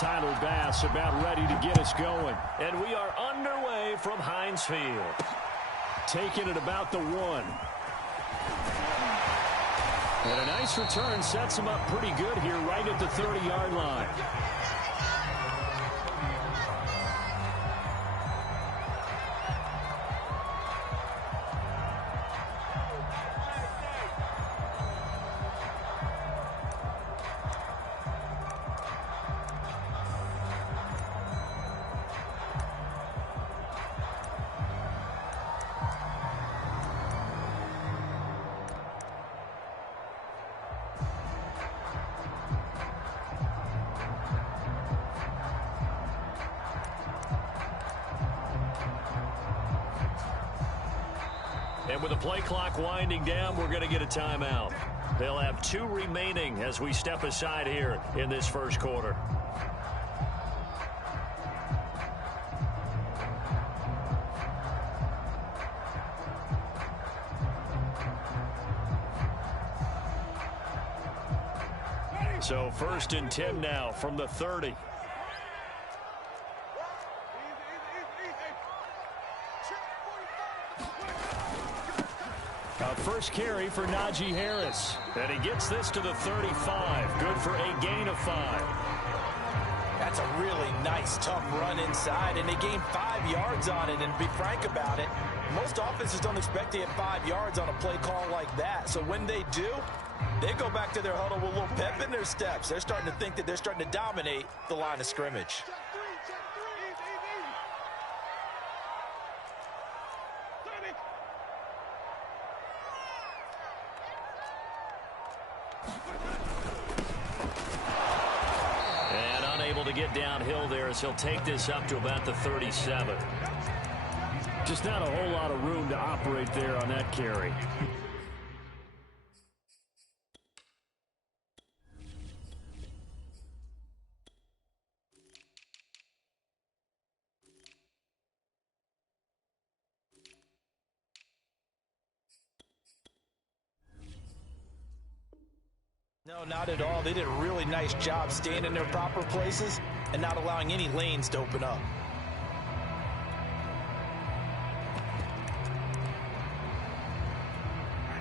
Tyler Bass about ready to get us going. And we are underway from Heinz Field. Taking it about the 1. And a nice return sets him up pretty good here right at the 30-yard line. And with the play clock winding down, we're going to get a timeout. They'll have 2 remaining as we step aside here in this first quarter. So 1st and 10 now from the 30. First carry for Najee Harris. And he gets this to the 35. Good for a gain of 5. That's a really nice, tough run inside, and they gained 5 yards on it. And to be frank about it, most offenses don't expect to get 5 yards on a play call like that. So when they do, they go back to their huddle with a little pep in their steps. They're starting to think that they're starting to dominate the line of scrimmage. To get downhill there as he'll take this up to about the 37. Just not a whole lot of room to operate there on that carry. No, not at all. They did a really nice job staying in their proper places and not allowing any lanes to open up.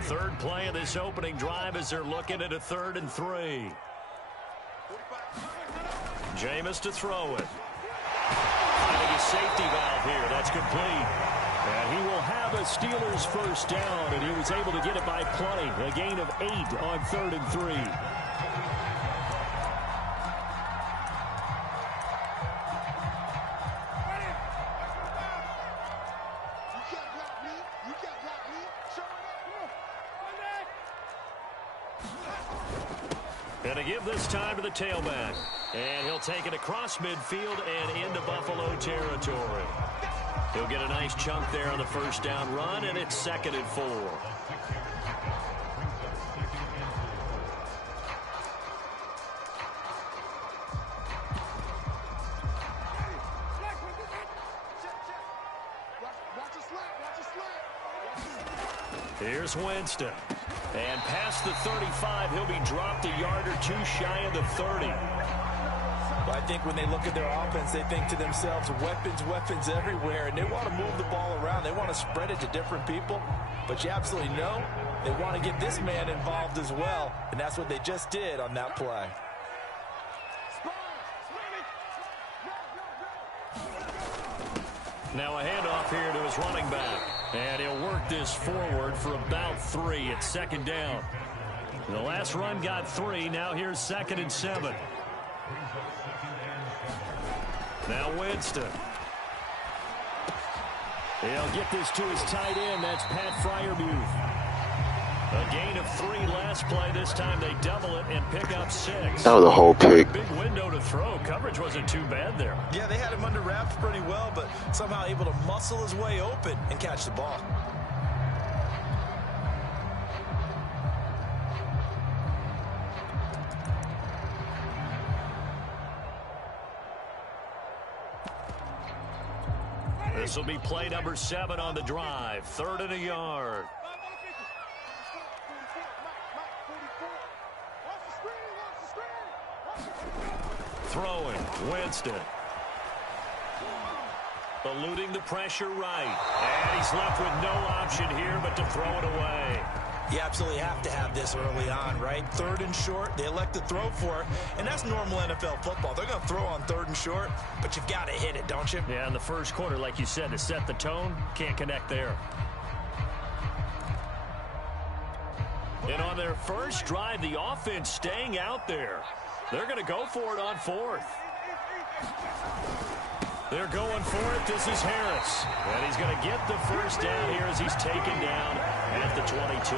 Third play of this opening drive as they're looking at a 3rd and 3. Jameis to throw it. Finding a safety valve here. That's complete. And he will have a Steelers first down, and he was able to get it by plenty. A gain of 8 on 3rd and 3. And to give this time to the tailback. And he'll take it across midfield and into Buffalo territory. He'll get a nice chunk there on the first down run, and it's 2nd and 4. Here's Winston. And past the 35, he'll be dropped a yard or 2 shy of the 30. Well, I think when they look at their offense, they think to themselves, weapons, weapons everywhere, and they want to move the ball around. They want to spread it to different people, but you absolutely know they want to get this man involved as well, and that's what they just did on that play. Now a handoff here to his running back. And he'll work this forward for about 3 at 2nd down. The last run got 3. Now here's 2nd and 7. Now Winston. He'll get this to his tight end. That's Pat Freiermuth. A gain of 3 last play. This time they double it and pick up 6. That was a whole pick. Big window to throw. Coverage wasn't too bad there. Yeah, they had him under wraps pretty well, but somehow able to muscle his way open and catch the ball. This will be play number 7 on the drive. 3rd and a yard. Throwing, Winston. Eluding the pressure right. And he's left with no option here but to throw it away. You absolutely have to have this early on, right? 3rd and short, they elect to throw for it, and that's normal NFL football. They're going to throw on 3rd and short, but you've got to hit it, don't you? Yeah, in the first quarter, like you said, to set the tone, can't connect there. And on their first drive, the offense staying out there. They're going to go for it on 4th. They're going for it. This is Harris. And he's going to get the first down here as he's taken down at the 22.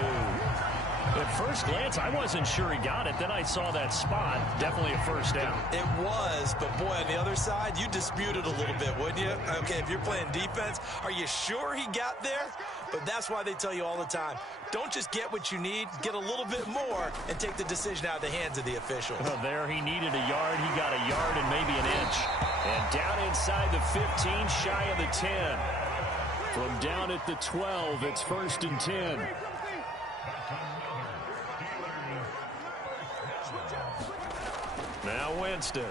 At first glance, I wasn't sure he got it. Then I saw that spot. Definitely a first down. It was, but boy, on the other side, you dispute it a little bit, wouldn't you? Okay, if you're playing defense, are you sure he got there? But that's why they tell you all the time, don't just get what you need, get a little bit more, and take the decision out of the hands of the officials. Well, there he needed a yard. He got a yard and maybe an inch. And down inside the 15, shy of the 10. From down at the 12, it's 1st and 10. Now Winston.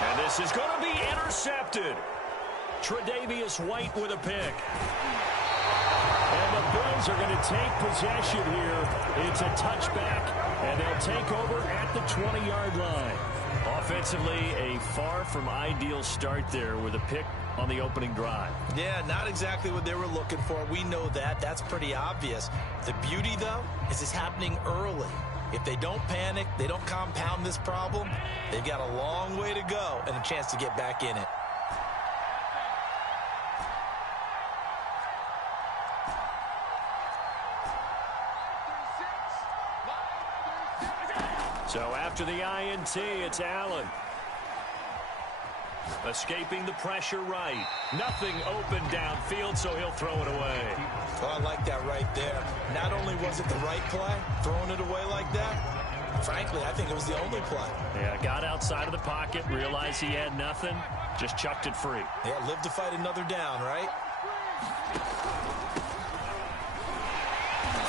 And this is going to be intercepted. Tre'Davious White with a pick. And the Bills are going to take possession here. It's a touchback, and they'll take over at the 20-yard line. Offensively, a far from ideal start there with a pick on the opening drive. Yeah, not exactly what they were looking for. We know that. That's pretty obvious. The beauty, though, is it's happening early. If they don't panic, they don't compound this problem, they've got a long way to go and a chance to get back in it. So after the INT, it's Allen. Escaping the pressure right. Nothing open downfield, so he'll throw it away. Well, I like that right there. Not only was it the right play, throwing it away like that, frankly, I think it was the only play. Yeah, got outside of the pocket, realized he had nothing, just chucked it free. Yeah, live to fight another down, right?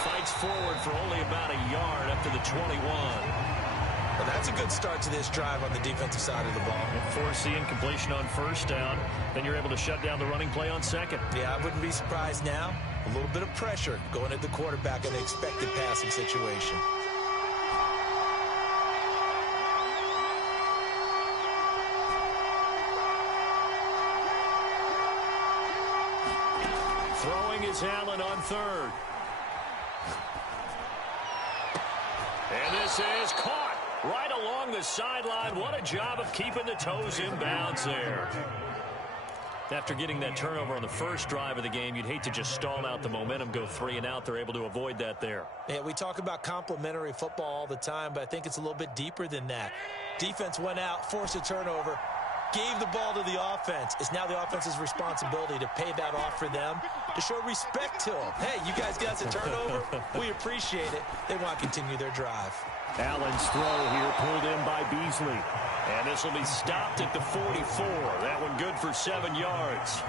Fights forward for only about a yard up to the 21. Well, that's a good start to this drive on the defensive side of the ball. Force the incompletion on first down. Then you're able to shut down the running play on second. Yeah, I wouldn't be surprised now. A little bit of pressure going at the quarterback in the expected passing situation. Throwing is Allen on 3rd. And this is caught. Right along the sideline. What a job of keeping the toes in bounds there. After getting that turnover on the first drive of the game, you'd hate to just stall out the momentum, go 3 and out. They're able to avoid that there. Yeah, we talk about complementary football all the time, but I think it's a little bit deeper than that. Defense went out, forced a turnover, gave the ball to the offense. It's now the offense's responsibility to pay that off for them, to show respect to them. Hey, you guys got us a turnover. We appreciate it. They want to continue their drive. Allen's throw here pulled in by Beasley. And this will be stopped at the 44. That one good for 7 yards.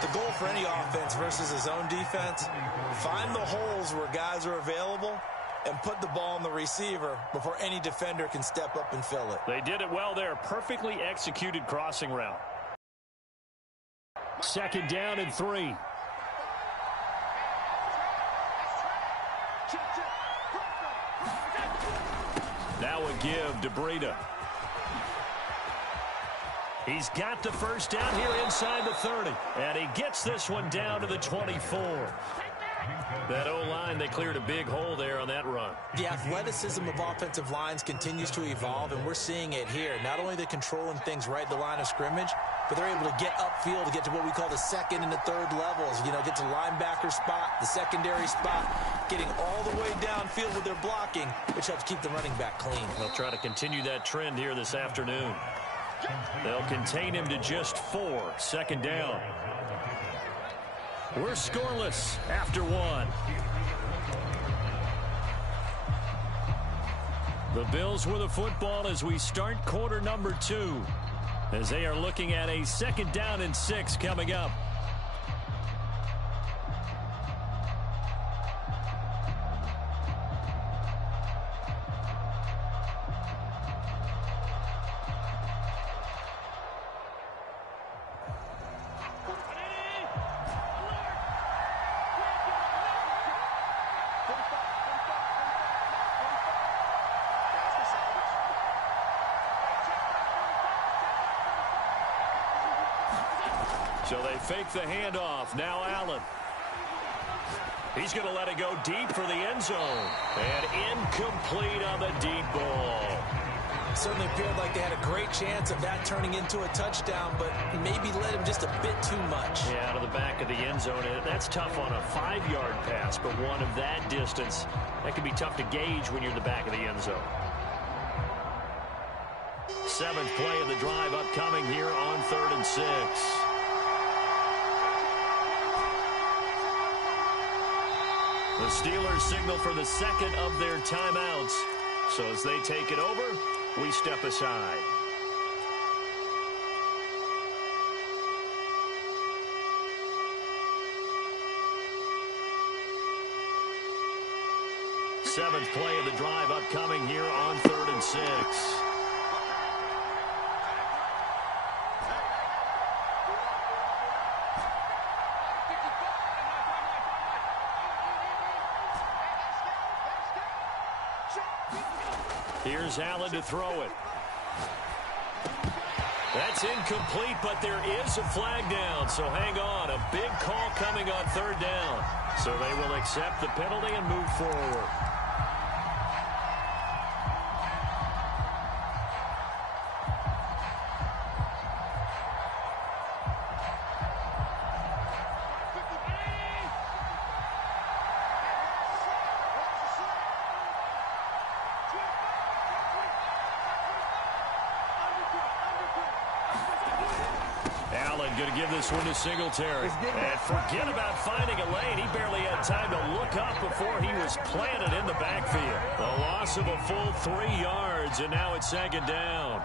The goal for any offense versus his own defense, find the holes where guys are available and put the ball on the receiver before any defender can step up and fill it. They did it well there. Perfectly executed crossing route. 2nd down and 3. Now a give to Breida. He's got the first down here inside the 30. And he gets this one down to the 24. That O-line, they cleared a big hole there on that run. The athleticism of offensive lines continues to evolve, and we're seeing it here. Not only are they controlling things right at the line of scrimmage, but they're able to get upfield to get to what we call the 2nd and the 3rd levels. You know, get to linebacker spot, the secondary spot, getting all the way downfield with their blocking, which helps keep the running back clean. They'll try to continue that trend here this afternoon. They'll contain him to just 4. 2nd down. We're scoreless after 1. The Bills with the football as we start quarter number 2, as they are looking at a 2nd down and 6 coming up. So they fake the handoff. Now Allen. He's going to let it go deep for the end zone. And incomplete on the deep ball. Certainly appeared like they had a great chance of that turning into a touchdown, but maybe led him just a bit too much. Yeah, out of the back of the end zone. That's tough on a 5-yard pass, but one of that distance, that can be tough to gauge when you're in the back of the end zone. 7th play of the drive upcoming here on 3rd and 6. The Steelers signal for the second of their timeouts. So as they take it over, we step aside. Seventh play of the drive upcoming here on 3rd and 6. Here's Allen to throw it. That's incomplete, but there is a flag down, so hang on. A big call coming on 3rd down. So they will accept the penalty and move forward. Going to give this one to Singletary. And forget about finding a lane. He barely had time to look up before he was planted in the backfield. A loss of a full 3 yards, and now it's 2nd down.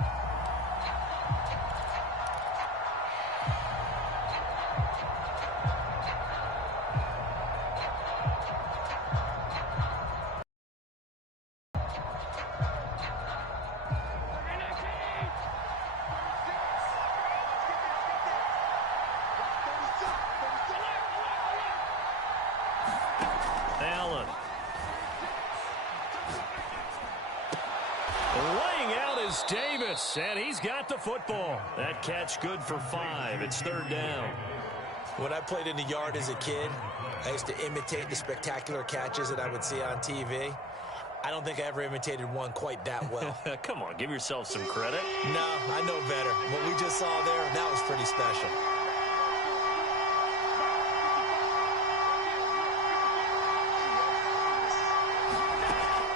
Allen. Laying out is Davis, and he's got the football. That catch good for 5. It's 3rd down. When I played in the yard as a kid, I used to imitate the spectacular catches that I would see on TV. I don't think I ever imitated one quite that well. Come on, give yourself some credit. No, I know better. What we just saw there, that was pretty special.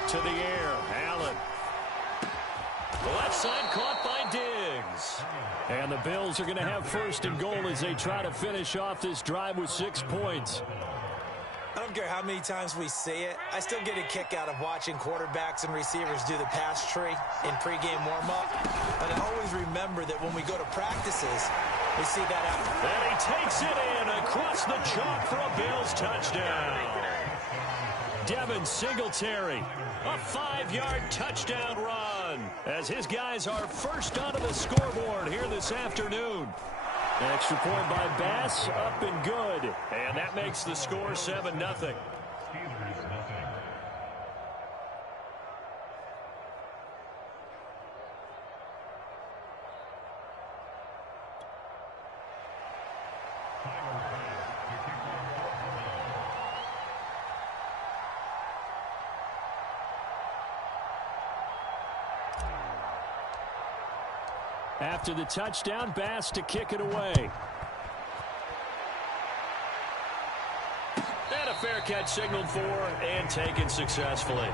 To the air, Allen. The left side caught by Diggs. And the Bills are going to have 1st and goal as they try to finish off this drive with 6 points. I don't care how many times we see it. I still get a kick out of watching quarterbacks and receivers do the pass tree in pregame warm-up. And I always remember that when we go to practices, we see that out. And he takes it in across the chalk for a Bills touchdown. Devin Singletary, a 5-yard touchdown run as his guys are first onto the scoreboard here this afternoon. Extra point by Bass, up and good. And that makes the score 7-0. After the touchdown, Bass to kick it away. And a fair catch signaled for and taken successfully.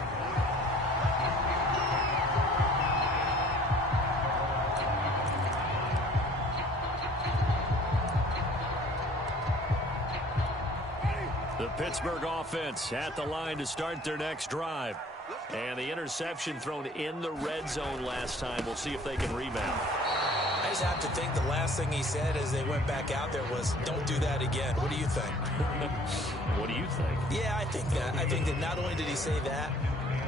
The Pittsburgh offense at the line to start their next drive. And the interception thrown in the red zone last time. We'll see if they can rebound. I just have to think the last thing he said as they went back out there was, don't do that again. What do you think? What do you think? Yeah, I think that. I think that not only did he say that,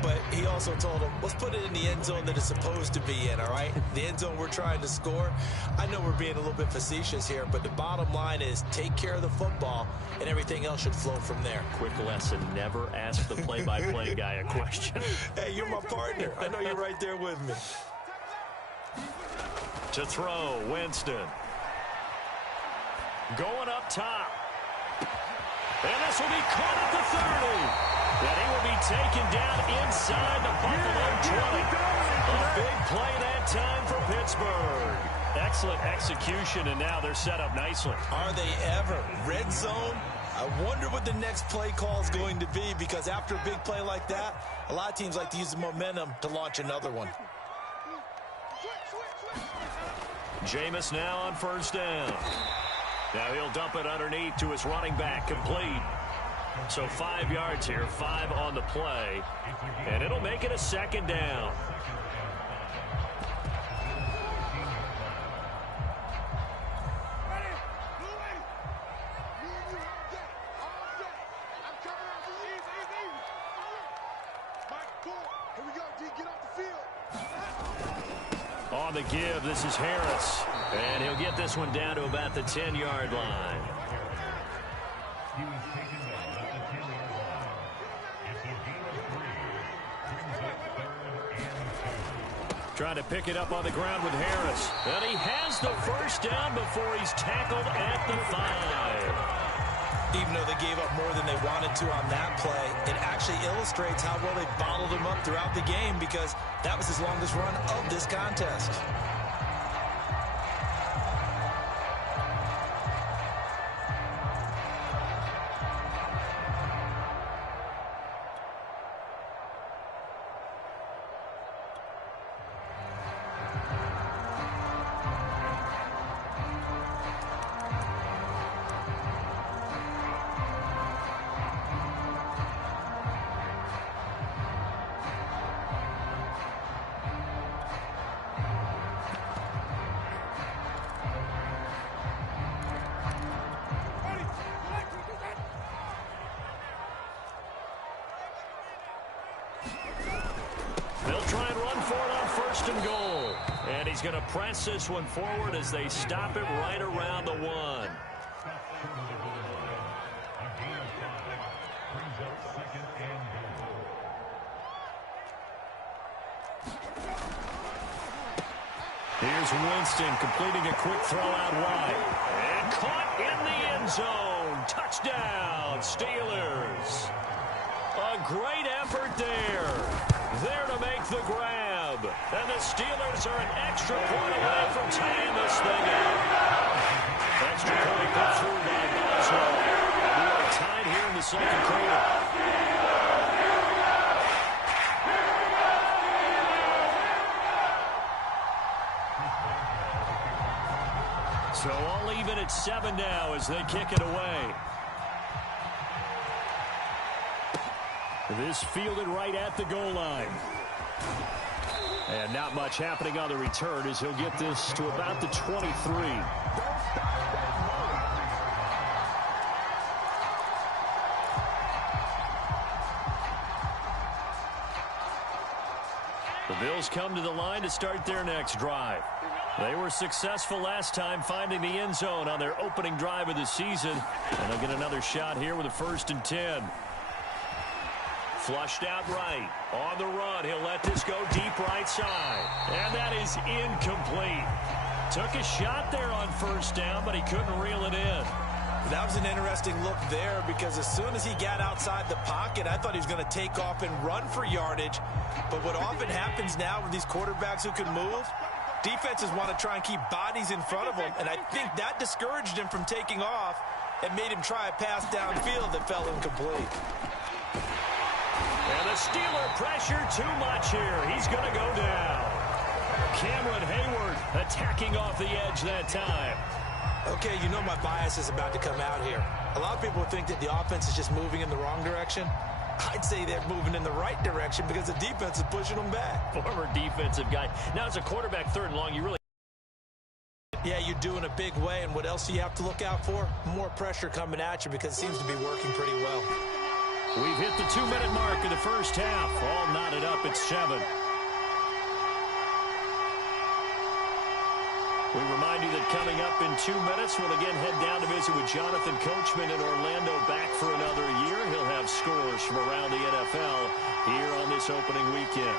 but he also told him, let's put it in the end zone that it's supposed to be in, all right? The end zone we're trying to score. I know we're being a little bit facetious here, but the bottom line is take care of the football, and everything else should flow from there. Quick lesson, never ask the play-by-play guy a question. Hey, you're my partner. I know you're right there with me. To throw, Winston. Going up top. And this will be caught at the 30. And he will be taken down inside the Buffalo 20. A big play that time for Pittsburgh. Excellent execution, and now they're set up nicely. Are they ever? Red zone? I wonder what the next play call is going to be, because after a big play like that, a lot of teams like to use the momentum to launch another one. Jameis now on first down. Now he'll dump it underneath to his running back, complete. So 5 yards here, 5 on the play, and it'll make it a second down. On the give, this is Harris. And he'll get this one down to about the 10-yard line. Trying to pick it up on the ground with Harris. And he has the first down before he's tackled at the 5. Even though they gave up more than they wanted to on that play, it actually illustrates how well they bottled him up throughout the game, because that was his longest run of this contest. They'll try and run for it on first and goal. And he's going to press this one forward as they stop it right around the 1. Here's Winston completing a quick throw out wide. And caught in the end zone. Touchdown, Steelers. A great effort there. There to make the grab. And the Steelers are an extra point away from tying this thing up. Extra point put through by Boswell. We are tied here in the second quarter. So all even at 7 now as they kick it away. This fielded right at the goal line. And not much happening on the return as he'll get this to about the 23. The Bills come to the line to start their next drive. They were successful last time finding the end zone on their opening drive of the season. And they'll get another shot here with a 1st and 10. Flushed out right. On the run, he'll let this go deep right side. And that is incomplete. Took a shot there on first down, but he couldn't reel it in. That was an interesting look there, because as soon as he got outside the pocket, I thought he was going to take off and run for yardage. But what often happens now with these quarterbacks who can move, defenses want to try and keep bodies in front of them, and I think that discouraged him from taking off and made him try a pass downfield that fell incomplete. And the Steeler pressure too much here. He's going to go down. Cameron Hayward attacking off the edge that time. Okay, you know my bias is about to come out here. A lot of people think that the offense is just moving in the wrong direction. I'd say they're moving in the right direction because the defense is pushing them back. Former defensive guy. Now as a quarterback, 3rd and long, you really... Yeah, you do in a big way, and what else do you have to look out for? More pressure coming at you, because it seems to be working pretty well. We've hit the 2-minute mark of the first half. All knotted up at 7. We remind you that coming up in 2 minutes, we'll again head down to visit with Jonathan Coachman in Orlando, back for another year. He'll have scores from around the NFL here on this opening weekend.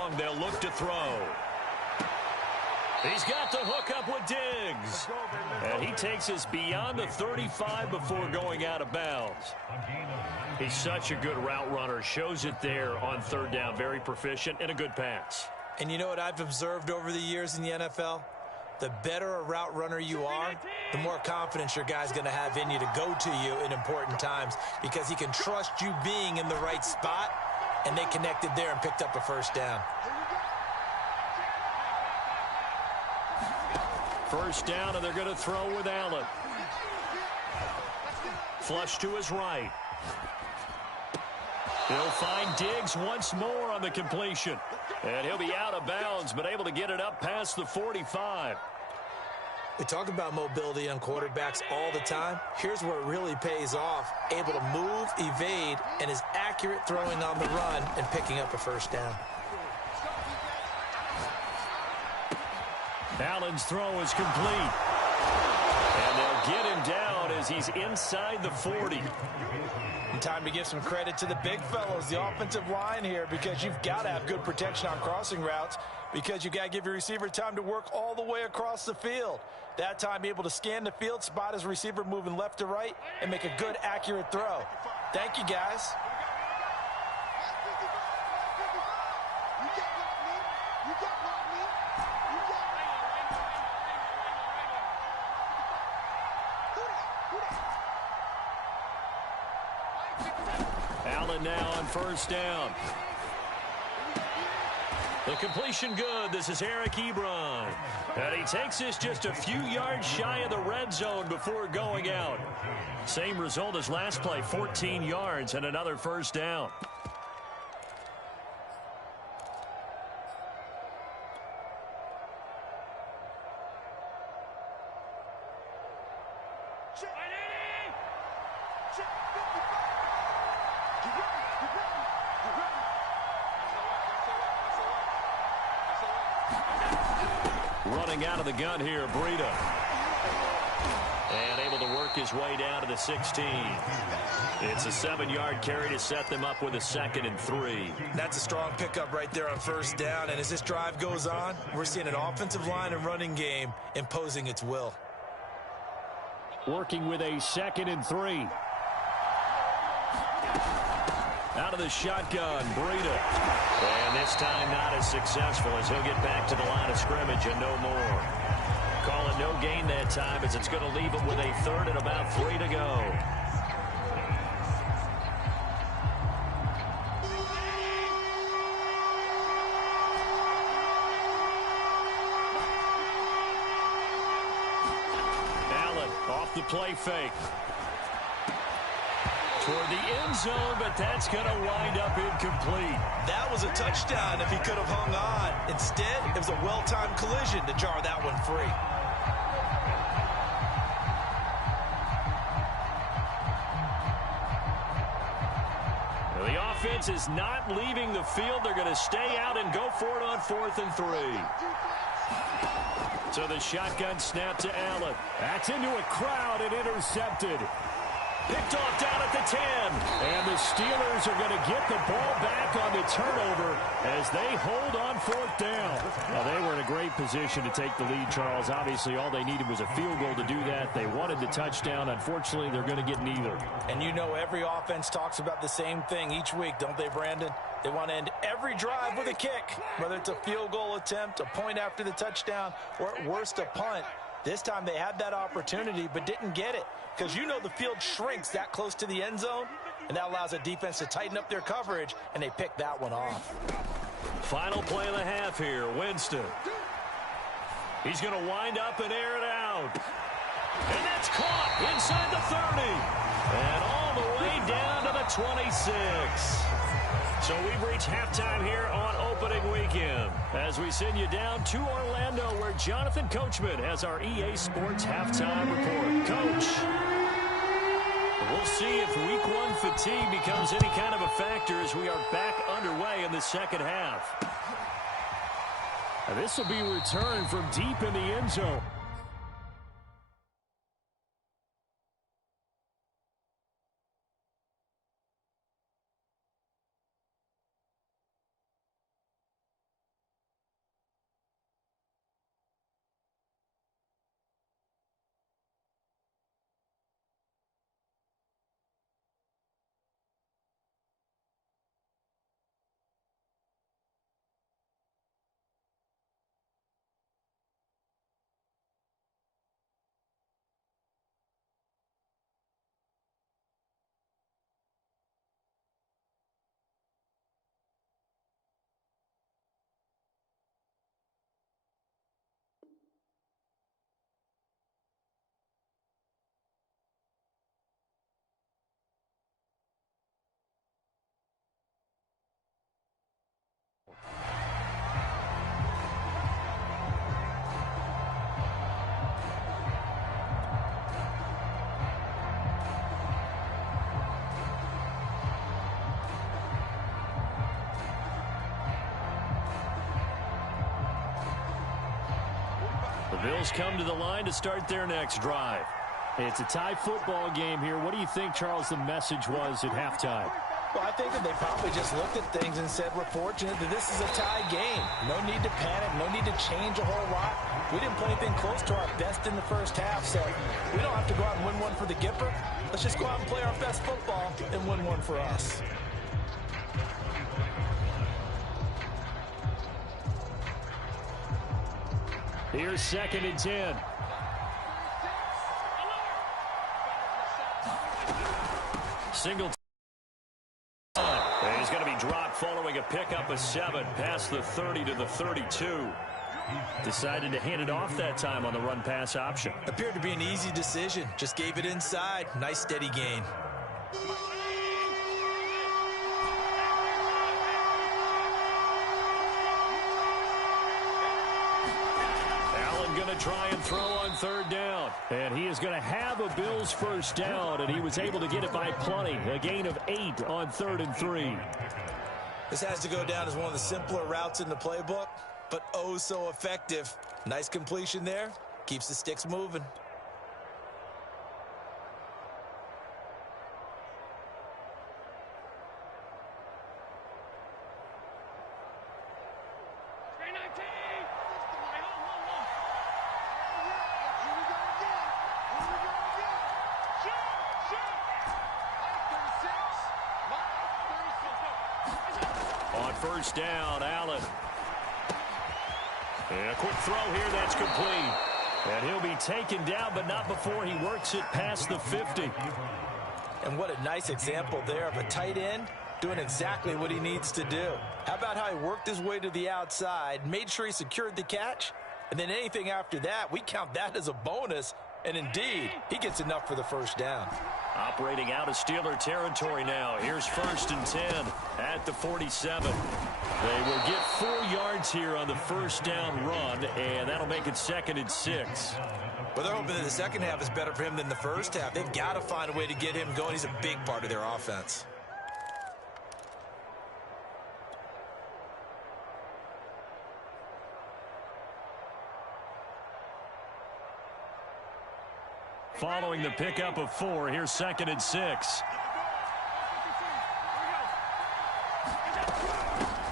long. They'll look to throw. He's got the hook up with Diggs. And he takes us beyond the 35 before going out of bounds. He's such a good route runner. Shows it there on third down. Very proficient and a good pass. And you know what I've observed over the years in the NFL? The better a route runner you are, the more confidence your guy's going to have in you to go to you in important times because he can trust you being in the right spot, and they connected there and picked up a first down. First down, and they're going to throw with Allen. Flush to his right. He'll find Diggs once more on the completion. And he'll be out of bounds, but able to get it up past the 45. We talk about mobility on quarterbacks all the time. Here's where it really pays off. Able to move, evade, and is accurate throwing on the run and picking up a first down. Allen's throw is complete. And they'll get him down as he's inside the 40. And time to give some credit to the big fellows, the offensive line here, because you've got to have good protection on crossing routes because you've got to give your receiver time to work all the way across the field. That time, be able to scan the field, spot his receiver moving left to right, and make a good, accurate throw. Thank you, guys. Allen now on first down. The completion good. This is Eric Ebron. And he takes this just a few yards shy of the red zone before going out. Same result as last play, 14 yards and another first down. Running out of the gun here, Breida. And able to work his way down to the 16. It's a 7-yard carry to set them up with a 2nd and 3. That's a strong pickup right there on first down. And as this drive goes on, we're seeing an offensive line and running game imposing its will. Working with a 2nd and 3. Out of the shotgun, Breida. And this time not as successful as he'll get back to the line of scrimmage and no more. Call it no gain that time as it's going to leave him with a 3rd and about 3 to go. Allen off the play fake. Toward the end zone, but that's going to wind up incomplete. That was a touchdown if he could have hung on. Instead, it was a well-timed collision to jar that one free. The offense is not leaving the field. They're going to stay out and go for it on 4th and 3. So the shotgun snap to Allen. That's into a crowd and intercepted. Picked off down at the 10. And the Steelers are going to get the ball back on the turnover as they hold on 4th down. Well, they were in a great position to take the lead, Charles. Obviously, all they needed was a field goal to do that. They wanted the touchdown. Unfortunately, they're going to get neither. And you know every offense talks about the same thing each week, don't they, Brandon? They want to end every drive with a kick, whether it's a field goal attempt, a point after the touchdown, or at worst, a punt. This time they had that opportunity but didn't get it because you know the field shrinks that close to the end zone, and that allows a defense to tighten up their coverage, and they pick that one off. Final play of the half here, Winston. He's going to wind up and air it out. And that's caught inside the 30. And all the way down to the 26. So we've reached halftime here on opening weekend as we send you down to Orlando where Jonathan Coachman has our EA Sports halftime report. Coach, we'll see if week 1 fatigue becomes any kind of a factor as we are back underway in the second half. This will be returned from deep in the end zone. The Bills come to the line to start their next drive. It's a tie football game here. What do you think, Charles, the message was at halftime? Well, I think that they probably just looked at things and said, we're fortunate that this is a tie game. No need to panic. No need to change a whole lot. We didn't play anything close to our best in the first half, so we don't have to go out and win one for the Gipper. Let's just go out and play our best football and win one for us. Here's 2nd and 10. Single. He's going to be dropped following a pickup of 7 past the 30 to the 32. Decided to hand it off that time on the run-pass option. Appeared to be an easy decision. Just gave it inside. Nice steady gain. Going to try and throw on 3rd down. And he is going to have a Bills first down, and he was able to get it by plenty. A gain of 8 on 3rd and 3. This has to go down as one of the simpler routes in the playbook, but oh so effective. Nice completion there. Keeps the sticks moving. First down, Allen. And a quick throw here, that's complete. And he'll be taken down, but not before he works it past the 50. And what a nice example there of a tight end doing exactly what he needs to do. How about how he worked his way to the outside, made sure he secured the catch, and then anything after that, we count that as a bonus. And indeed, he gets enough for the first down. Operating out of Steeler territory now. Here's 1st and 10 at the 47. They will get 4 yards here on the first down run, and that'll make it 2nd and 6. Well, they're hoping that the second half is better for him than the first half. They've got to find a way to get him going. He's a big part of their offense. Following the pickup of 4, here's 2nd and 6.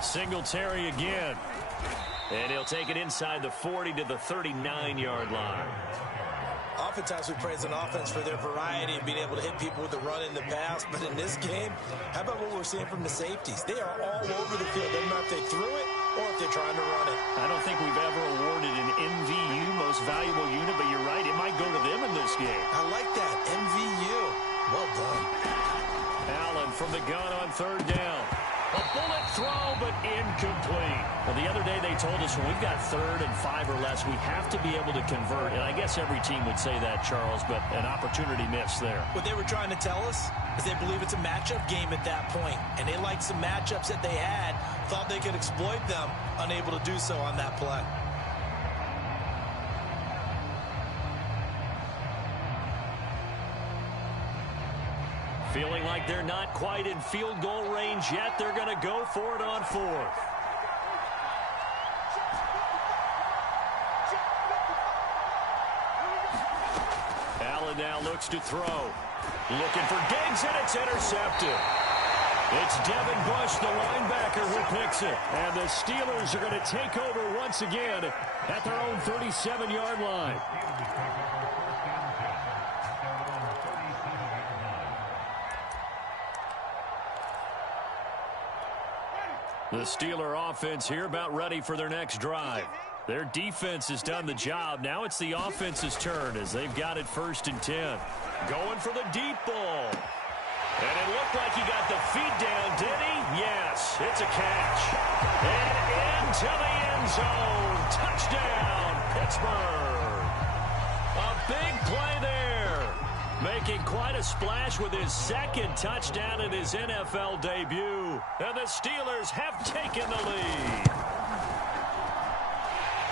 Singletary again. And he'll take it inside the 40 to the 39-yard line. Oftentimes we praise an offense for their variety and being able to hit people with the run in the pass. But in this game, how about what we're seeing from the safeties? They are all over the field. Doesn't matter if they threw it or if they're trying to run it. I don't think we've ever awarded an MVU, most valuable unit, but you're right, it might go to them in this game. I like that, MVU. Well done. Allen from the gun on 3rd down. A bullet throw, but incomplete. Well, the other day they told us when we've got 3rd and 5 or less, we have to be able to convert. And I guess every team would say that, Charles, but an opportunity missed there. What they were trying to tell us is they believe it's a matchup game at that point. And they liked some matchups that they had, thought they could exploit them, unable to do so on that play. Feeling like they're not quite in field goal range yet. They're going to go for it on 4th. Allen now looks to throw. Looking for Diggs, and it's intercepted. It's Devin Bush, the linebacker, who picks it. And the Steelers are going to take over once again at their own 37-yard line. The Steeler offense here about ready for their next drive. Their defense has done the job. Now it's the offense's turn as they've got it 1st and 10. Going for the deep ball. And it looked like he got the feet down, did he? Yes, it's a catch. And into the end zone. Touchdown, Pittsburgh. A big play there. Making quite a splash with his 2nd touchdown in his NFL debut. And the Steelers have taken the lead.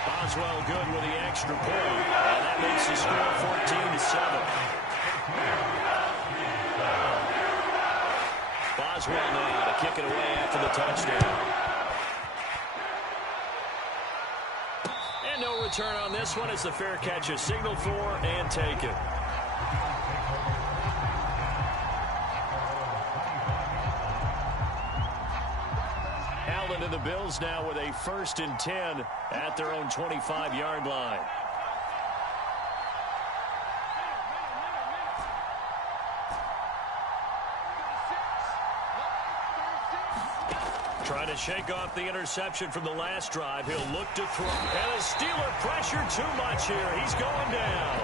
Boswell good with the extra point. And that makes the score 14-7. Boswell now to kick it away after the touchdown. And no return on this one as the fair catch is signaled for and taken. Allen and the Bills now with a 1st and 10 at their own 25-yard line. Trying to shake off the interception from the last drive. He'll look to throw. And the Steeler pressure too much here. He's going down.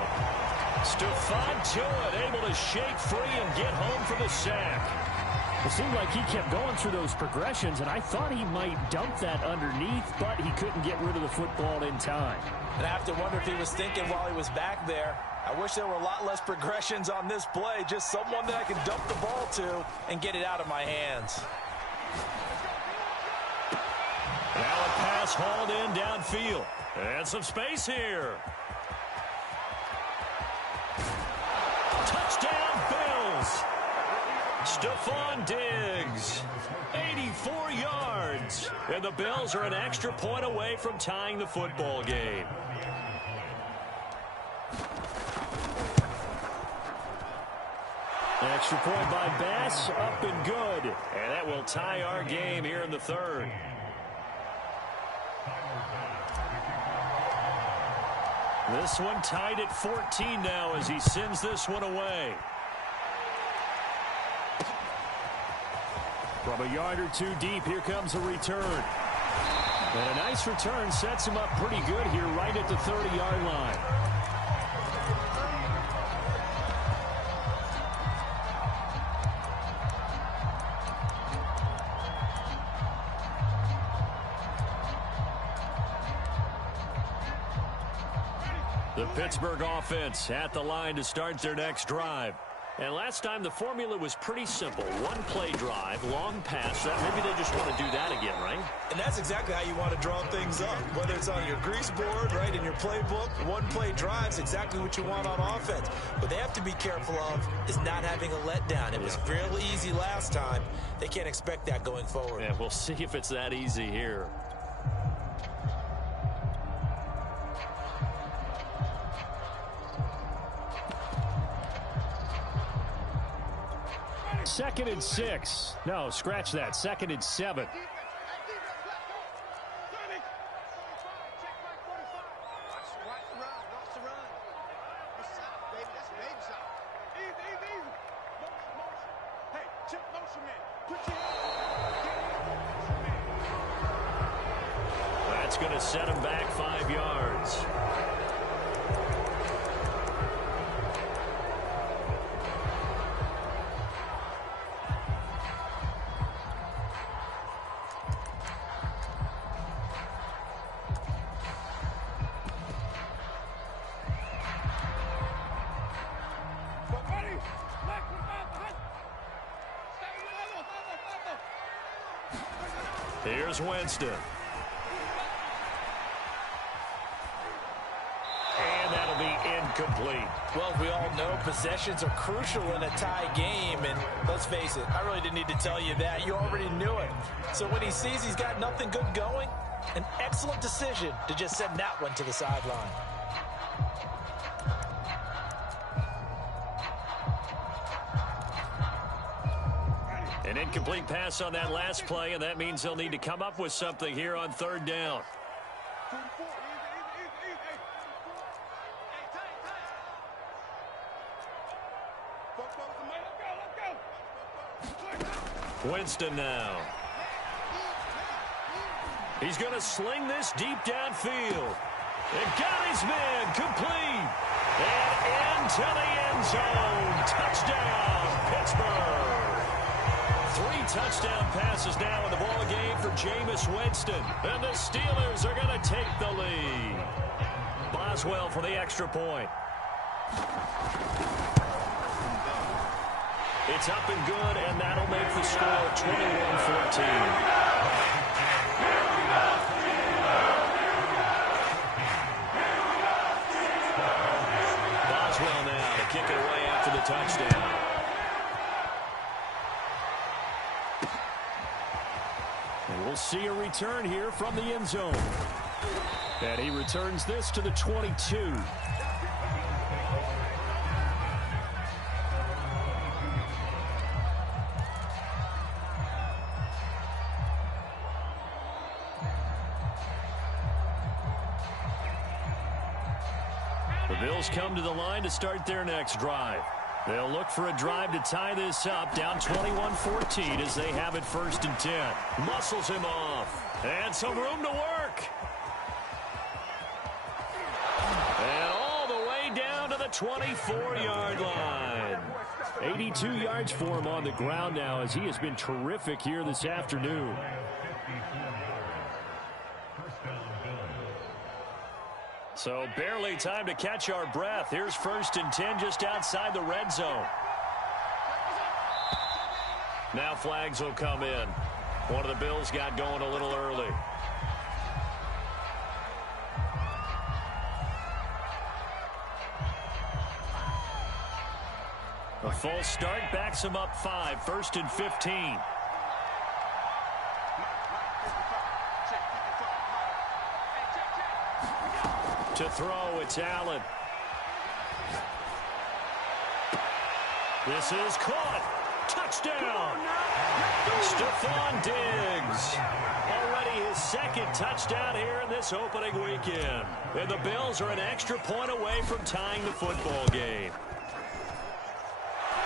Stephon Tuitt able to shake free and get home for the sack. It seemed like he kept going through those progressions, and I thought he might dump that underneath, but he couldn't get rid of the football in time. And I have to wonder if he was thinking while he was back there, I wish there were a lot less progressions on this play, just someone that I can dump the ball to and get it out of my hands. Now a pass hauled in downfield. And some space here. Touchdown, Bills. Stephon Diggs, 84 yards. And the Bills are an extra point away from tying the football game. Extra point by Bass, up and good. And that will tie our game here in the 3rd. This one tied at 14 now as he sends this one away. From a yard or two deep, here comes a return. And a nice return sets him up pretty good here right at the 30-yard line. The Pittsburgh offense at the line to start their next drive. And last time the formula was pretty simple. One play drive, long pass. Maybe they just want to do that again, right? And that's exactly how you want to draw things up. Whether it's on your grease board, right, in your playbook, one play drive's exactly what you want on offense. What they have to be careful of is not having a letdown. It was real easy last time. They can't expect that going forward. Yeah, we'll see if it's that easy here. Second and 6. No, scratch that. 2nd and 7. That's going to set him back 5 yards. Here's Winston. And that'll be incomplete. Well, we all know possessions are crucial in a tie game, and let's face it, I really didn't need to tell you that. You already knew it. So when he sees he's got nothing good going, an excellent decision to just send that one to the sideline. An incomplete pass on that last play, and that means they'll need to come up with something here on 3rd down. Winston now. He's going to sling this deep downfield. And got his man complete. And into the end zone. Touchdown, Pittsburgh. 3 touchdown passes now in the ball game for Jameis Winston. And the Steelers are going to take the lead. Boswell for the extra point. It's up and good, and that'll make the score 21-14. Boswell now to kick it away after the touchdown. And we'll see a return here from the end zone. And he returns this to the 22. The Bills come to the line to start their next drive. They'll look for a drive to tie this up, down 21-14 as they have it 1st and 10. Muscles him off. And some room to work. And all the way down to the 24-yard line. 82 yards for him on the ground now as he has been terrific here this afternoon. So barely time to catch our breath. Here's 1st and 10 just outside the red zone. Now flags will come in. One of the Bills got going a little early. A false start backs him up 5, 1st and 15. To throw, it's Allen. This is caught. Touchdown. Stephon Diggs. Already his 2nd touchdown here in this opening weekend. And the Bills are an extra point away from tying the football game.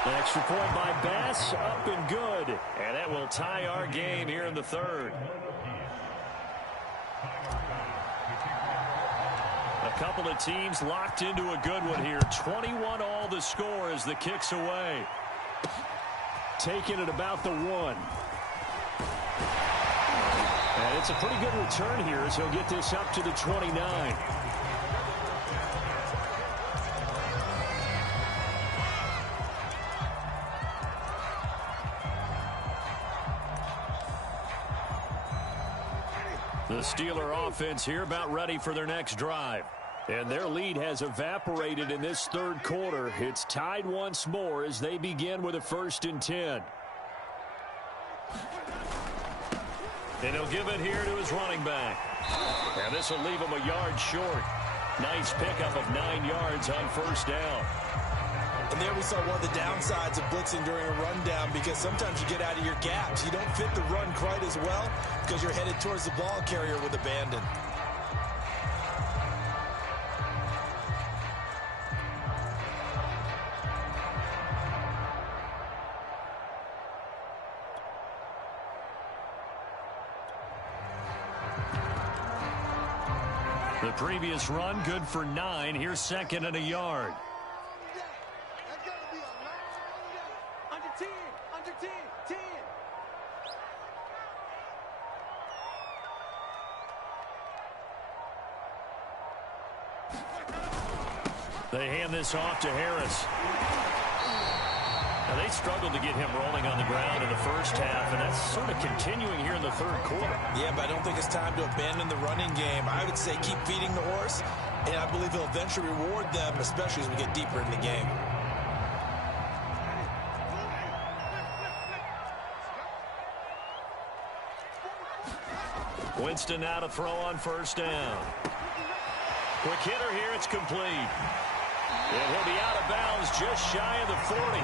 An extra point by Bass, up and good. And that will tie our game here in the 3rd. A couple of teams locked into a good one here. 21 all the score as the kick's away. Taking it about the 1. And it's a pretty good return here as he'll get this up to the 29. The Steeler offense here about ready for their next drive. And their lead has evaporated in this 3rd quarter. It's tied once more as they begin with a 1st and 10. And he'll give it here to his running back. And this will leave him a yard short. Nice pickup of 9 yards on 1st down. And there we saw one of the downsides of blitzing during a rundown, because sometimes you get out of your gaps. You don't fit the run quite as well because you're headed towards the ball carrier with abandon. The previous run good for 9. Here's 2nd and a yard. They hand this off to Harris. Now, they struggled to get him rolling on the ground in the 1st half, and that's sort of continuing here in the 3rd quarter. Yeah, but I don't think it's time to abandon the running game. I would say keep feeding the horse, and I believe he'll eventually reward them, especially as we get deeper in the game. Winston now to throw on 1st down. Quick hitter here, it's complete. And he'll be out of bounds just shy of the 40.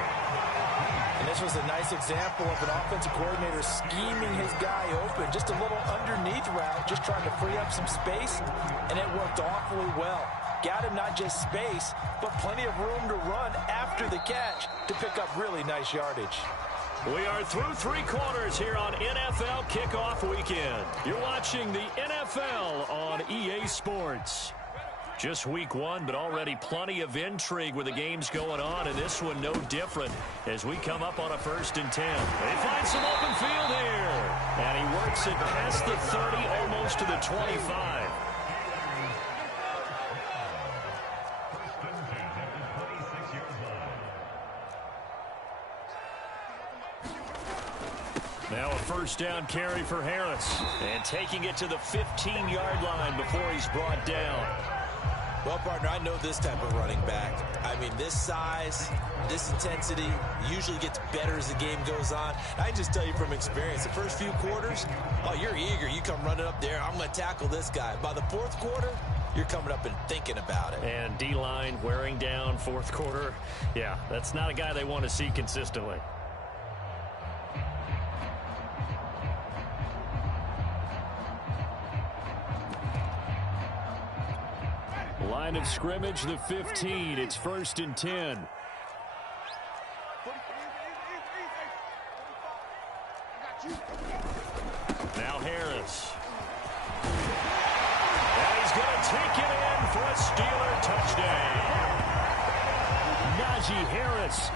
And this was a nice example of an offensive coordinator scheming his guy open. Just a little underneath route, just trying to free up some space, and it worked awfully well. Got him not just space, but plenty of room to run after the catch to pick up really nice yardage. We are through 3 quarters here on NFL Kickoff Weekend. You're watching the NFL on EA Sports. Just week 1, but already plenty of intrigue with the games going on, and this one no different as we come up on a 1st and 10. They find some open field here, and he works it past the 30, almost to the 25. Now a 1st down carry for Harris, and taking it to the 15-yard line before he's brought down. Well, partner, I know this type of running back. I mean, this size, this intensity usually gets better as the game goes on. I can just tell you from experience, the first few quarters, oh, you're eager. You come running up there, I'm going to tackle this guy. By the fourth quarter, you're coming up and thinking about it. And D-line wearing down fourth quarter. Yeah, that's not a guy they want to see consistently. Line of scrimmage, the 15. It's 1st and 10. Now Harris. And he's going to take it in for a Steeler touchdown. Najee Harris,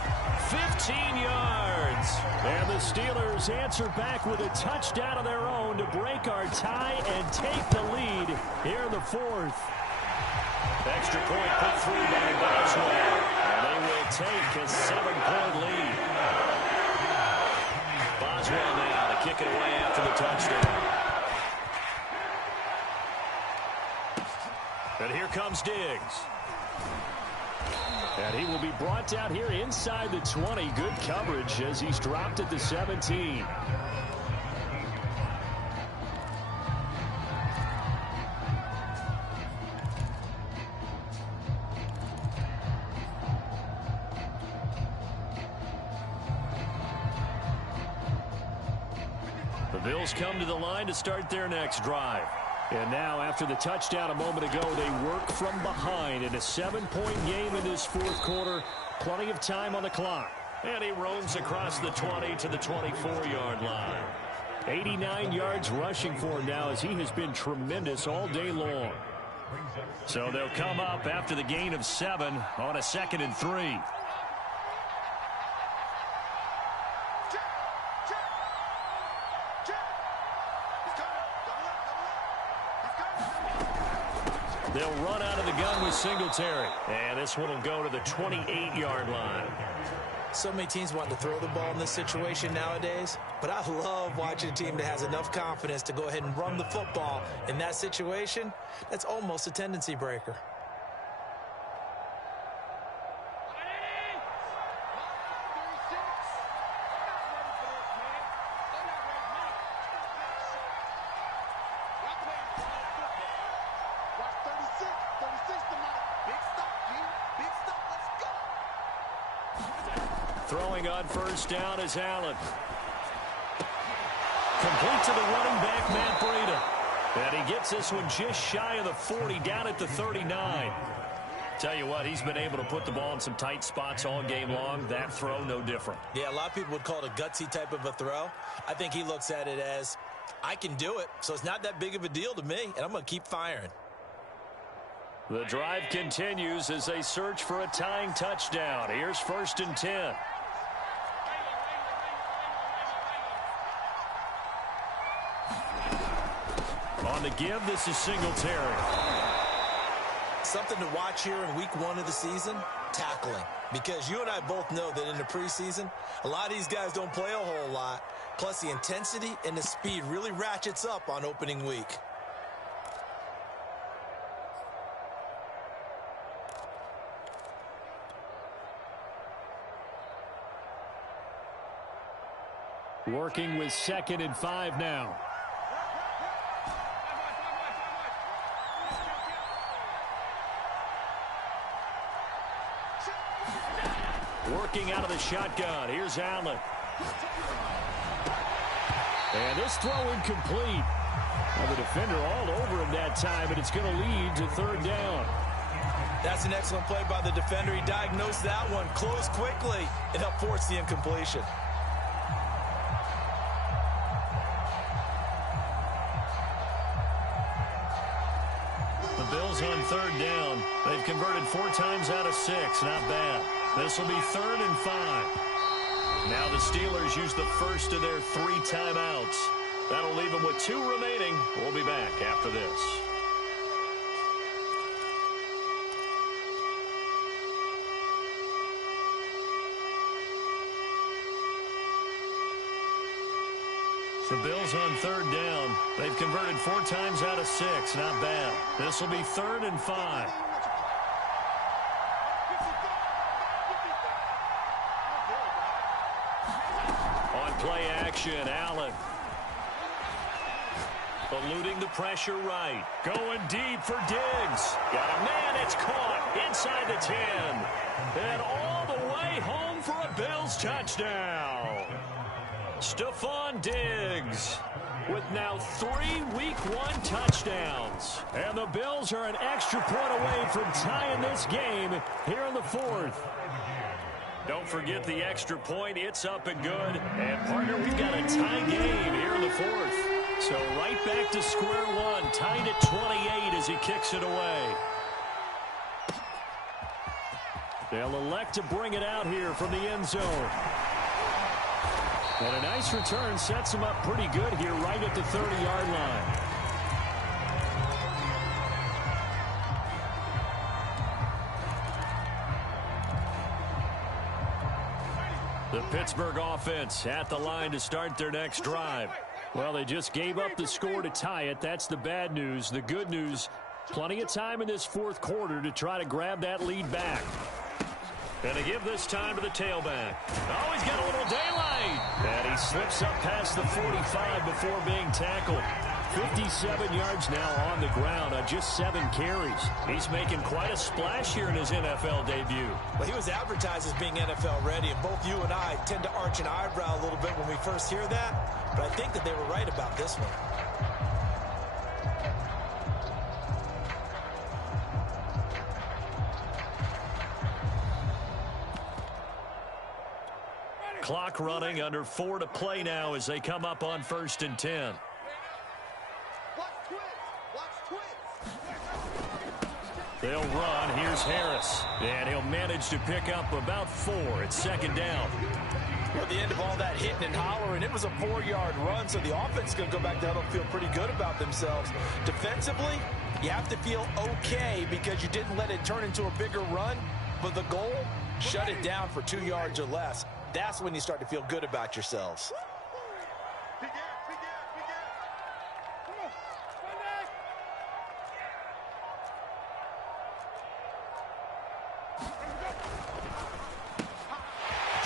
15 yards. And the Steelers answer back with a touchdown of their own to break our tie and take the lead here in the 4th. Extra point put through by Boswell. And they will take a 7-point lead. Boswell now to kick it away after the touchdown. And here comes Diggs. And he will be brought down here inside the 20. Good coverage as he's dropped at the 17. The Bills come to the line to start their next drive. And now, after the touchdown a moment ago, they work from behind in a 7-point game in this 4th quarter. Plenty of time on the clock. And he roams across the 20 to the 24-yard line. 89 yards rushing for him now as he has been tremendous all day long. So they'll come up after the gain of 7 on a 2nd and 3. They'll run out of the gun with Singletary. And this one will go to the 28-yard line. So many teams want to throw the ball in this situation nowadays, but I love watching a team that has enough confidence to go ahead and run the football. In that situation, that's almost a tendency breaker. Throwing on first down is Allen. Complete to the running back, Matt Breida. And he gets this one just shy of the 40, down at the 39. Tell you what, he's been able to put the ball in some tight spots all game long. That throw, no different. Yeah, a lot of people would call it a gutsy type of a throw. I think he looks at it as, I can do it, so it's not that big of a deal to me, and I'm going to keep firing. The drive continues as they search for a tying touchdown. Here's 1st and 10. On the give, this is Singletary. Something to watch here in week 1 of the season, tackling. Because you and I both know that in the preseason, a lot of these guys don't play a whole lot. Plus, the intensity and the speed really ratchets up on opening week. Working with 2nd and 5 now. Working out of the shotgun. Here's Allen. And this throw incomplete. Well, the defender all over him that time, but it's going to lead to 3rd down. That's an excellent play by the defender. He diagnosed that one, closed quickly, and helped force the incompletion. The Bills on 3rd down. They've converted 4 times out of 6. Not bad. This will be 3rd and 5. Now the Steelers use the first of their 3 timeouts. That'll leave them with 2 remaining. We'll be back after this. The Bills on 3rd down. They've converted 4 times out of 6. Not bad. This will be 3rd and 5. play action. Allen. Eluding the pressure right. Going deep for Diggs. Got a man. It's caught inside the 10. And all the way home for a Bills touchdown. Stephon Diggs with now 3 Week 1 touchdowns. And the Bills are an extra point away from tying this game here in the 4th. Don't forget the extra point. It's up and good. And, partner, we've got a tie game here in the 4th. So right back to square one, tied at 28 as he kicks it away. They'll elect to bring it out here from the end zone. And a nice return sets him up pretty good here right at the 30-yard line. The Pittsburgh offense at the line to start their next drive. Well, they just gave up the score to tie it. That's the bad news. The good news, plenty of time in this 4th quarter to try to grab that lead back. And to give this time to the tailback. Oh, he's got a little daylight. And he slips up past the 45 before being tackled. 57 yards now on the ground on just 7 carries. He's making quite a splash here in his NFL debut. Well, he was advertised as being NFL ready, and both you and I tend to arch an eyebrow a little bit when we first hear that, but I think that they were right about this one. Clock running, under 4 to play now as they come up on 1st and 10. They'll run. Here's Harris. And he'll manage to pick up about 4. It's 2nd down. Well, at the end of all that hitting and hollering, it was a 4-yard run, so the offense is going to go back down and feel pretty good about themselves. Defensively, you have to feel okay because you didn't let it turn into a bigger run, but the goal, shut it down for 2 yards or less. That's when you start to feel good about yourselves.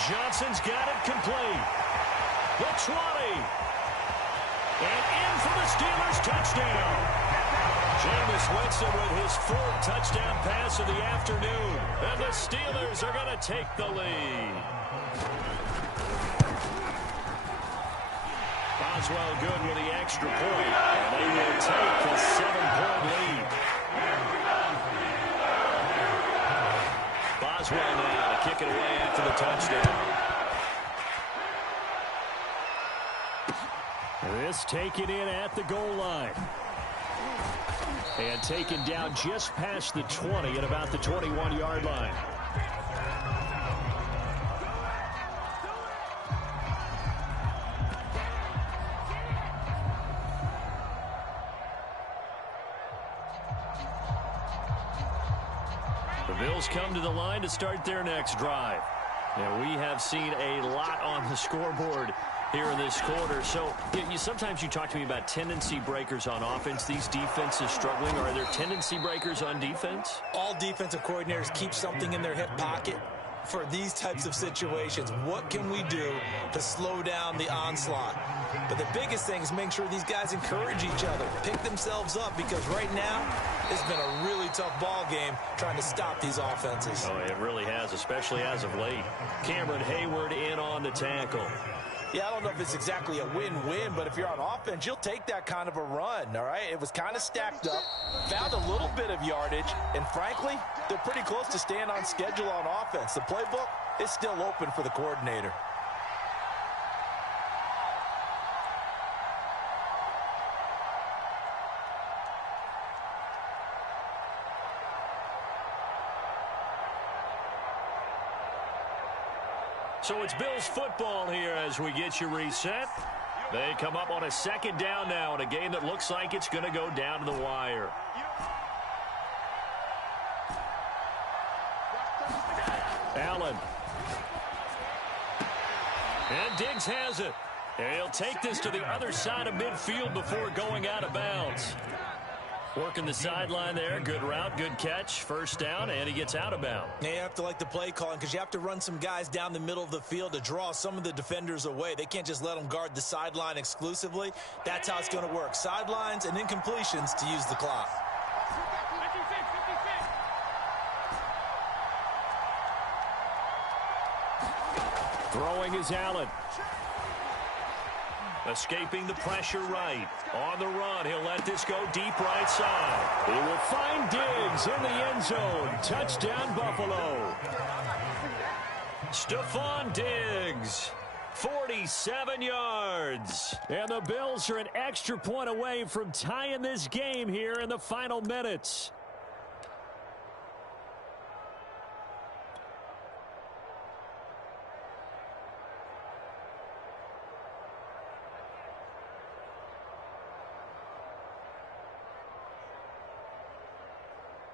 Johnson's got it complete. The 20. And in for the Steelers touchdown. Jameis Winston with his 4th touchdown pass of the afternoon. And the Steelers are going to take the lead. Boswell good with the extra point. And they will take a 7-point lead. Boswell now to kick it away after the touchdown. This taken in at the goal line. And taken down just past the 20 at about the 21-yard line. The Bills come to the line to start their next drive. And we have seen a lot on the scoreboard here in this quarter. So sometimes you talk to me about tendency breakers on offense. These defenses struggling. Are there tendency breakers on defense? All defensive coordinators keep something in their hip pocket for these types of situations. What can we do to slow down the onslaught? But the biggest thing is make sure these guys encourage each other, pick themselves up, because right now it's been a really tough ball game trying to stop these offenses. Oh, it really has, especially as of late. Cameron Hayward in on the tackle. Yeah, I don't know if it's exactly a win-win, but if you're on offense, you'll take that kind of a run, all right? It was kind of stacked up, found a little bit of yardage, and frankly, they're pretty close to staying on schedule on offense. The playbook is still open for the coordinator. So it's Bills football here as we get you reset. They come up on a 2nd down now in a game that looks like it's going to go down to the wire. Allen. And Diggs has it. And he'll take this to the other side of midfield before going out of bounds. Working the sideline there. Good route, good catch. First down, and he gets out of bounds. You have to like the play calling because you have to run some guys down the middle of the field to draw some of the defenders away. They can't just let them guard the sideline exclusively. That's how it's going to work. Sidelines and incompletions to use the clock. Throwing is Allen. Escaping the pressure right. On the run, he'll let this go deep right side. He will find Diggs in the end zone. Touchdown, Buffalo. Stephon Diggs, 47 yards. And the Bills are an extra point away from tying this game here in the final minutes.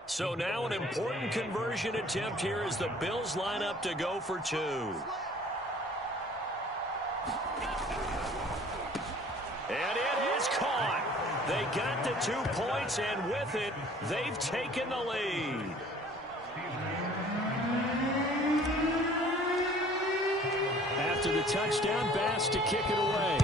So now an important conversion attempt here as the Bills line up to go for two. And it is caught. They got the 2 points, and with it, they've taken the lead. After the touchdown, Bass to kick it away.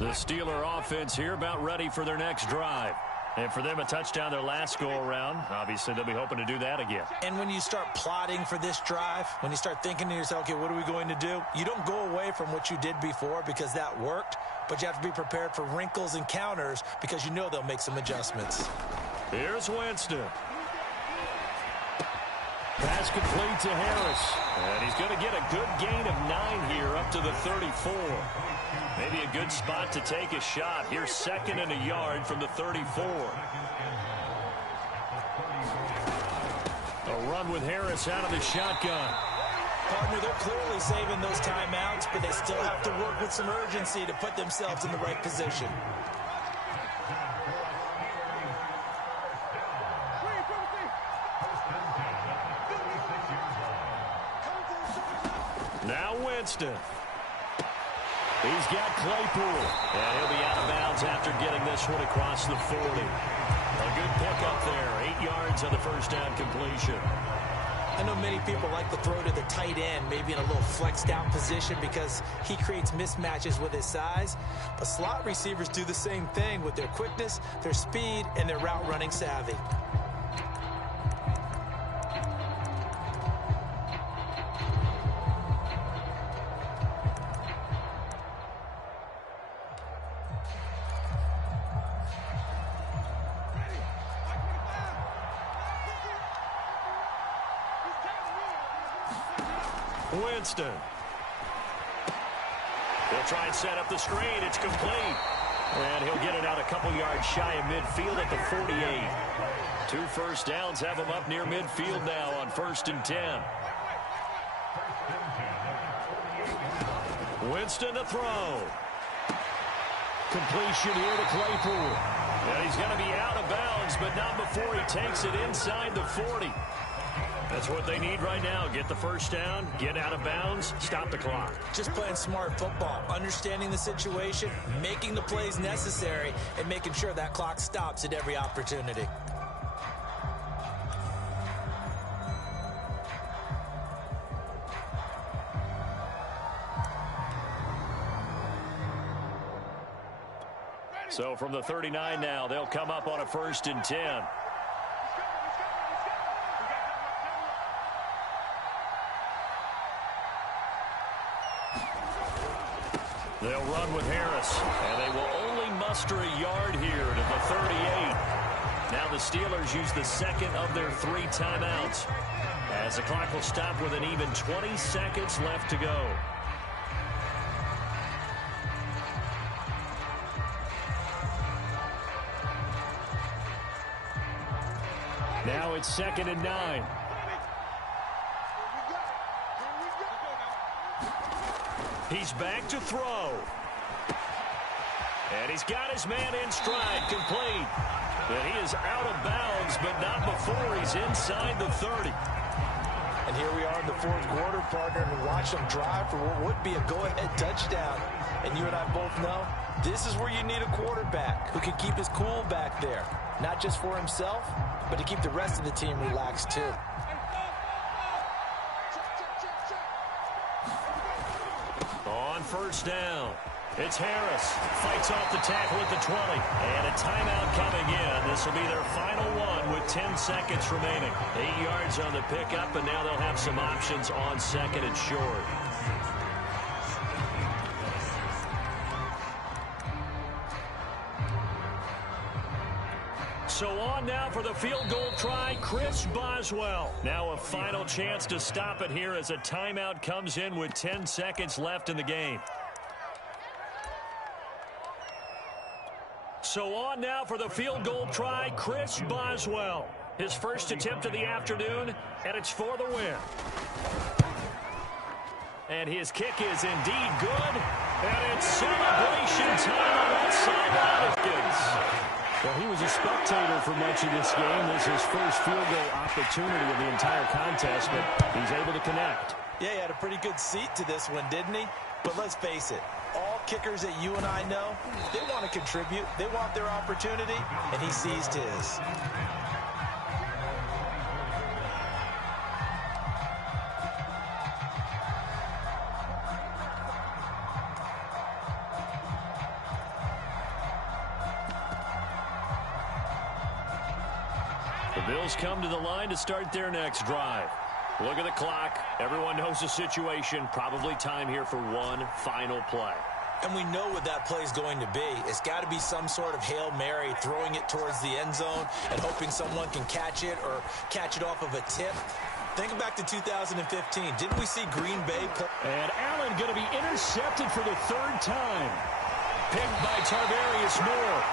The Steeler offense here about ready for their next drive. And for them, a touchdown their last go-around. Obviously, they'll be hoping to do that again. And when you start plotting for this drive, when you start thinking to yourself, okay, what are we going to do? You don't go away from what you did before because that worked, but you have to be prepared for wrinkles and counters because you know they'll make some adjustments. Here's Winston. Pass complete to Harris. And he's going to get a good gain of 9 here up to the 34. Maybe a good spot to take a shot. Here's 2nd and a yard from the 34. A run with Harris out of the shotgun. Partner, they're clearly saving those timeouts, but they still have to work with some urgency to put themselves in the right position. Now Winston. He's got Claypool. And he'll be out of bounds after getting this one across the 40. A good pickup there. 8 yards on the first down completion. I know many people like to throw to the tight end, maybe in a little flexed out position because he creates mismatches with his size. But slot receivers do the same thing with their quickness, their speed, and their route running savvy. Winston. He'll try and set up the screen. It's complete. And he'll get it out a couple yards shy of midfield at the 48. 2 first downs have him up near midfield now on 1st and 10. Winston to throw. Completion here to Claypool. And he's going to be out of bounds, but not before he takes it inside the 40. That's what they need right now. Get the first down, get out of bounds, stop the clock. Just playing smart football, understanding the situation, making the plays necessary, and making sure that clock stops at every opportunity. So from the 39 now, they'll come up on a 1st and 10. They'll run with Harris, and they will only muster a yard here to the 38. Now the Steelers use the 2nd of their 3 timeouts, as the clock will stop with an even 20 seconds left to go. Now it's 2nd and 9. He's back to throw. And he's got his man in stride, complete. And he is out of bounds, but not before he's inside the 30. And here we are in the fourth quarter, partner, and watch them drive for what would be a go-ahead touchdown. And you and I both know this is where you need a quarterback who can keep his cool back there. Not just for himself, but to keep the rest of the team relaxed too. On first down, it's Harris. Fights off the tackle at the 20. And a timeout coming in. This will be their final one with 10 seconds remaining. 8 yards on the pickup, and now they'll have some options on 2nd and short. So on now for the field goal try, Chris Boswell. Now a final chance to stop it here as a timeout comes in with 10 seconds left in the game. So on now for the field goal try, Chris Boswell. His first attempt of the afternoon, and it's for the win. And his kick is indeed good, and it's celebration time on that sideline. Well, he was a spectator for much of this game. This is his first field goal opportunity of the entire contest, but he's able to connect. Yeah, he had a pretty good seat to this one, didn't he? But let's face it, all kickers that you and I know, they want to contribute. They want their opportunity, and he seized his. The Bills come to the line to start their next drive. Look at the clock. Everyone knows the situation. Probably time here for one final play. And we know what that play is going to be. It's got to be some sort of Hail Mary, throwing it towards the end zone and hoping someone can catch it or catch it off of a tip. Think back to 2015. Didn't we see Green Bay? And Allen going to be intercepted for the 3rd time. Picked by Tarvarius Moore.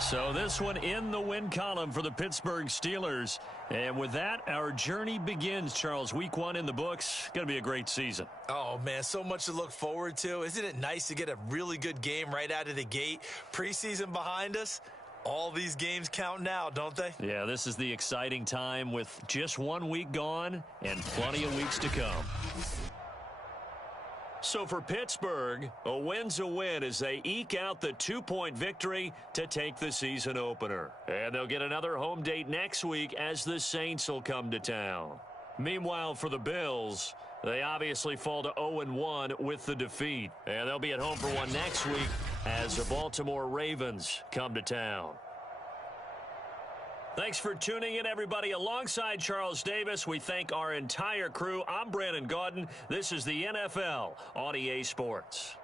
So this one in the win column for the Pittsburgh Steelers. And with that, our journey begins, Charles. Week 1 in the books. Going to be a great season. Oh, man, so much to look forward to. Isn't it nice to get a really good game right out of the gate? Preseason behind us. All these games count now, don't they? Yeah, this is the exciting time with just 1 week gone and plenty of weeks to come. So for Pittsburgh, a win's a win as they eke out the 2-point victory to take the season opener. And they'll get another home date next week as the Saints will come to town. Meanwhile, for the Bills, they obviously fall to 0-1 with the defeat. And they'll be at home for one next week as the Baltimore Ravens come to town. Thanks for tuning in, everybody. Alongside Charles Davis, we thank our entire crew. I'm Brandon Gaudin. This is the NFL on EA Sports.